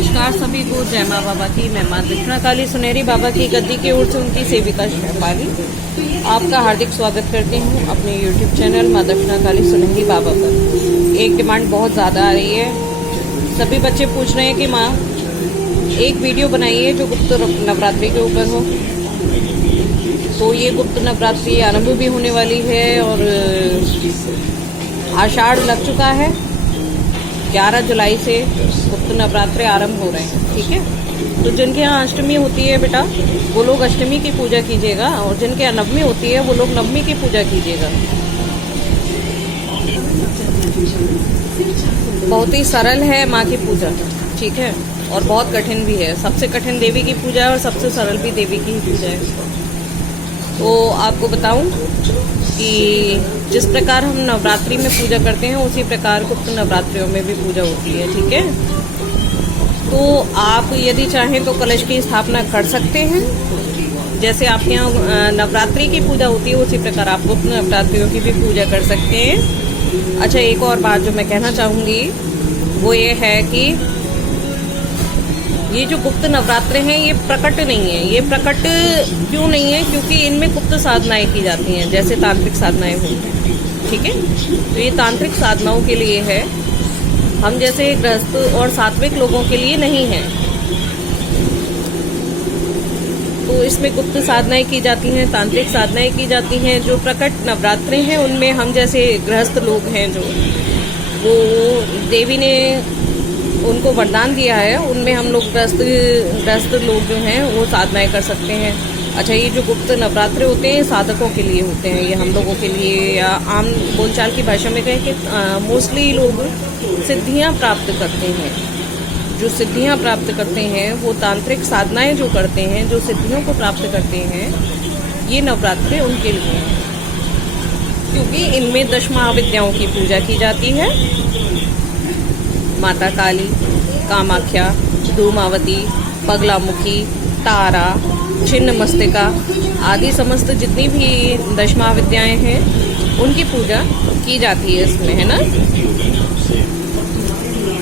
नमस्कार सभी को। जय माँ बाबा की। मैं माँ दक्षिणा काली सुनहरी बाबा की गद्दी की ओर से उनकी सेविका शेफाली आपका हार्दिक स्वागत करती हूँ अपने YouTube चैनल माँ दक्षिणा काली सुनहरी बाबा पर। एक डिमांड बहुत ज़्यादा आ रही है। सभी बच्चे पूछ रहे हैं कि माँ एक वीडियो बनाइए जो गुप्त नवरात्रि के ऊपर हो। तो ये गुप्त नवरात्रि आरंभ भी होने वाली है और आषाढ़ लग चुका है। 11 जुलाई से गुप्त नवरात्रे आरंभ हो रहे हैं। ठीक है, तो जिनके यहाँ अष्टमी होती है बेटा वो लोग अष्टमी की पूजा कीजिएगा, और जिनके यहाँ नवमी होती है वो लोग नवमी की पूजा कीजिएगा। बहुत ही सरल है माँ की पूजा, ठीक है, और बहुत कठिन भी है। सबसे कठिन देवी की पूजा है और सबसे सरल भी देवी की ही पूजा है। तो आपको बताऊं कि जिस प्रकार हम नवरात्रि में पूजा करते हैं उसी प्रकार गुप्त नवरात्रियों में भी पूजा होती है। ठीक है, तो आप यदि चाहें तो कलश की स्थापना कर सकते हैं। जैसे आपके यहाँ नवरात्रि की पूजा होती है उसी प्रकार आप गुप्त नवरात्रियों की भी पूजा कर सकते हैं। अच्छा, एक और बात जो मैं कहना चाहूँगी वो ये है कि ये जो गुप्त नवरात्रे हैं ये प्रकट नहीं है। ये प्रकट क्यों नहीं है? क्योंकि इनमें गुप्त साधनाएं की जाती हैं, जैसे तांत्रिक साधनाएं होती हैं। ठीक है, तो ये तांत्रिक साधनाओं के लिए है, हम जैसे गृहस्थ और सात्विक लोगों के लिए नहीं है। तो इसमें गुप्त साधनाएं की जाती हैं, तांत्रिक साधनाएं की जाती हैं। जो प्रकट नवरात्रे हैं उनमें हम जैसे गृहस्थ लोग हैं जो वो देवी ने उनको वरदान दिया है, उनमें हम लोग ग्रस्त लोग जो हैं वो साधनाएं कर सकते हैं। अच्छा, ये जो गुप्त नवरात्रे होते हैं साधकों के लिए होते हैं, ये हम लोगों के लिए, या आम बोलचाल की भाषा में कहें कि मोस्टली लोग सिद्धियां प्राप्त करते हैं। जो सिद्धियां प्राप्त करते हैं वो तांत्रिक साधनाएं जो करते हैं, जो सिद्धियों को प्राप्त करते हैं, ये नवरात्रे उनके लिए हैं। क्योंकि इनमें 10 महाविद्याओं की पूजा की जाती है। माता काली, कामाख्या, धूमावती, पगलामुखी, तारा, छिन्न मस्तिका आदि समस्त जितनी भी 10 महाविद्याएं हैं उनकी पूजा की जाती है इसमें, है ना।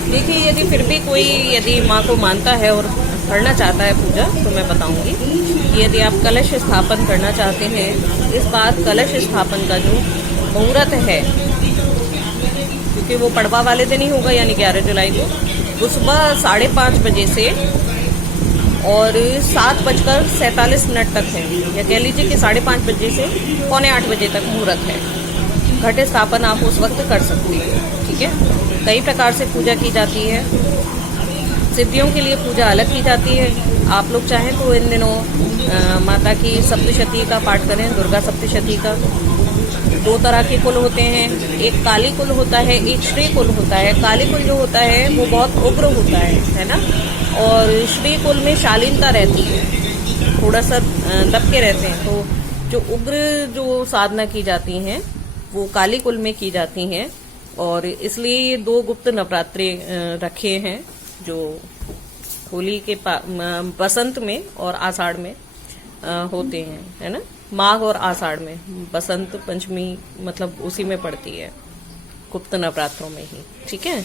देखिए, यदि फिर भी कोई यदि माँ को मानता है और करना चाहता है पूजा तो मैं बताऊंगी कि यदि आप कलश स्थापन करना चाहते हैं, इस बार कलश स्थापन का जो मुहूर्त है, क्योंकि वो पड़वा वाले दिन ही होगा यानी 11 जुलाई को, वो सुबह 5:30 बजे से और 7:47 तक है, या कह लीजिए कि 5:30 बजे से 7:45 बजे तक मुहूर्त है। घट स्थापन आप उस वक्त कर सकते हैं। ठीक है, कई प्रकार से पूजा की जाती है। सिद्धियों के लिए पूजा अलग की जाती है। आप लोग चाहें तो इन दिनों माता की सप्तशती का पाठ करें, दुर्गा सप्तशती का। 2 तरह के कुल होते हैं, एक काली कुल होता है, एक श्री कुल होता है। काली कुल जो होता है वो बहुत उग्र होता है ना, और श्री कुल में शालीनता रहती है, थोड़ा सा दब के रहते हैं। तो जो उग्र जो साधना की जाती हैं वो काली कुल में की जाती हैं, और इसलिए ये 2 गुप्त नवरात्रे रखे हैं जो होली के बसंत में और आषाढ़ में होते हैं, है ना। माघ और आषाढ़ में, बसंत पंचमी मतलब उसी में पड़ती है, गुप्त नवरात्रों में ही। ठीक है,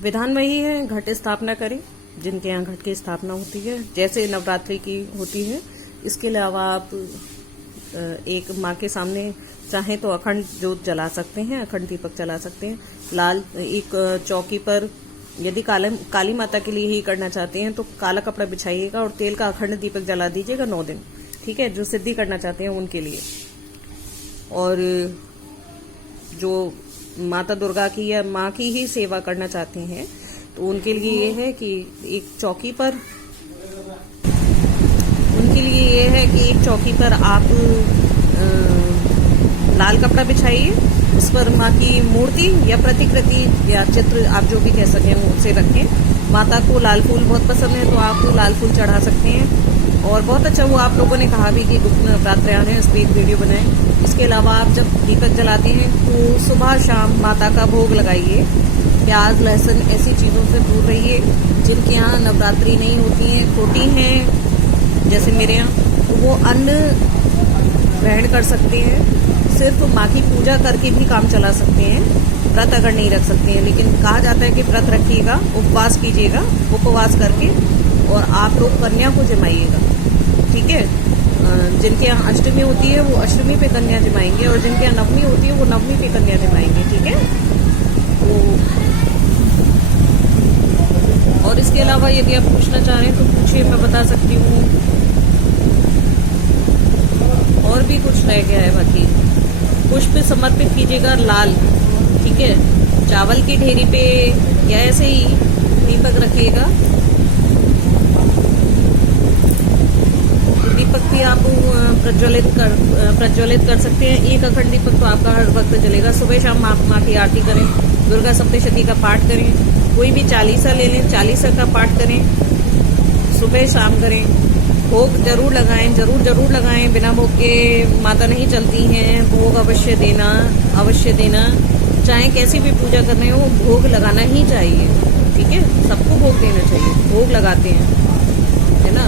विधान वही है, घट स्थापना करें जिनके यहाँ घट की स्थापना होती है जैसे नवरात्रि की होती है। इसके अलावा आप एक माँ के सामने चाहें तो अखंड ज्योत जला सकते हैं, अखंड दीपक जला सकते हैं। लाल एक चौकी पर, यदि काली माता के लिए ही करना चाहते हैं तो काला कपड़ा बिछाइएगा और तेल का अखंड दीपक जला दीजिएगा 9 दिन। ठीक है, जो सिद्धि करना चाहते हैं उनके लिए। और जो माता दुर्गा की या माँ की ही सेवा करना चाहते हैं तो उनके लिए ये है कि एक चौकी पर आप लाल कपड़ा बिछाइए, उस पर माँ की मूर्ति या प्रतिकृति या चित्र आप जो भी कह सकें उसे रखें। माता को लाल फूल बहुत पसंद है तो आप लाल फूल चढ़ा सकते हैं। और बहुत अच्छा वो आप लोगों ने कहा भी कि गुप्त नवरात्रे आ रहे हैं, इस पर एक वीडियो बनाएं। इसके अलावा आप जब दीपक जलाते हैं तो सुबह शाम माता का भोग लगाइए। प्याज लहसुन ऐसी चीज़ों से दूर रहिए। जिनके यहाँ नवरात्रि नहीं होती हैं, खोटी हैं जैसे मेरे यहाँ, तो वो अन्न ग्रहण कर सकते हैं। सिर्फ माँ की पूजा करके भी काम चला सकते हैं। व्रत अगर नहीं रख सकते हैं, लेकिन कहा जाता है कि व्रत रखिएगा, उपवास कीजिएगा, उपवास करके और आप लोग कन्या को जमाइएगा, ठीक है। जिनके यहाँ अष्टमी होती है वो अष्टमी पे कन्या जमाएंगे, और जिनके यहाँ नवमी होती है वो नवमी पे कन्या जमाएंगे, ठीक है। तो और इसके अलावा यदि आप पूछना चाह रहे हैं तो पूछिए, मैं बता सकती हूँ। और भी कुछ रह गया है बाकी। पुष्प समर्पित कीजिएगा लाल, ठीक है। चावल की ढेरी पे या ऐसे ही दीपक रखिएगा। तो दीपक भी आप प्रज्वलित कर सकते हैं। एक अखंड दीपक तो आपका हर वक्त जलेगा। सुबह शाम आप माँ की आरती करें, दुर्गा सप्तशती का पाठ करें, कोई भी चालीसा ले लें, चालीसा का पाठ करें, सुबह शाम करें। भोग जरूर लगाएं, जरूर लगाएं। बिना भोग के माता नहीं चलती हैं। भोग अवश्य देना, चाहे कैसी भी पूजा कर रहे हो भोग लगाना ही चाहिए, ठीक है। सबको भोग देना चाहिए, भोग लगाते हैं, है ना।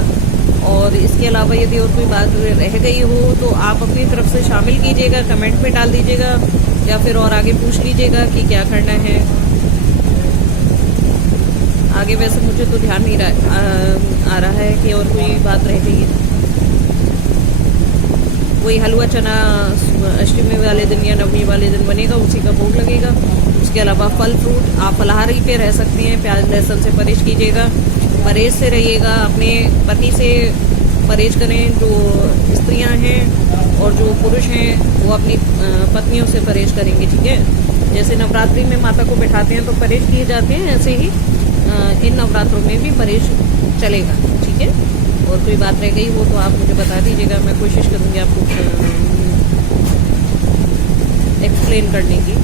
और इसके अलावा यदि और कोई बात रह गई हो तो आप अपनी तरफ से शामिल कीजिएगा, कमेंट में डाल दीजिएगा, या फिर और आगे पूछ लीजिएगा कि क्या करना है आगे। वैसे मुझे तो ध्यान नहीं आ रहा है कि और कोई बात रह गई है। वही हलवा चना अष्टमी वाले दिन या नवमी वाले दिन बनेगा, उसी का भोग लगेगा। उसके अलावा फल फ्रूट आप फलाहारी पे रह सकते हैं। प्याज लहसुन से परहेज कीजिएगा, परहेज से रहिएगा। अपने पति से परहेज करें, जो स्त्रियां हैं और जो पुरुष हैं वो अपनी पत्नियों से परहेज करेंगे, ठीक है। जैसे नवरात्रि में माता को बैठाते हैं तो परहेज किए जाते हैं, ऐसे ही इन नवरात्रों में भी परहेज चलेगा, ठीक है। और कोई बात रह गई हो तो आप मुझे बता दीजिएगा, मैं कोशिश करूँगी आपको एक्सप्लेन करने की।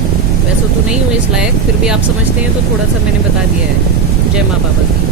वैसे तो नहीं हुई इस लायक, फिर भी आप समझते हैं तो थोड़ा सा मैंने बता दिया है। जय माँ बाबा की।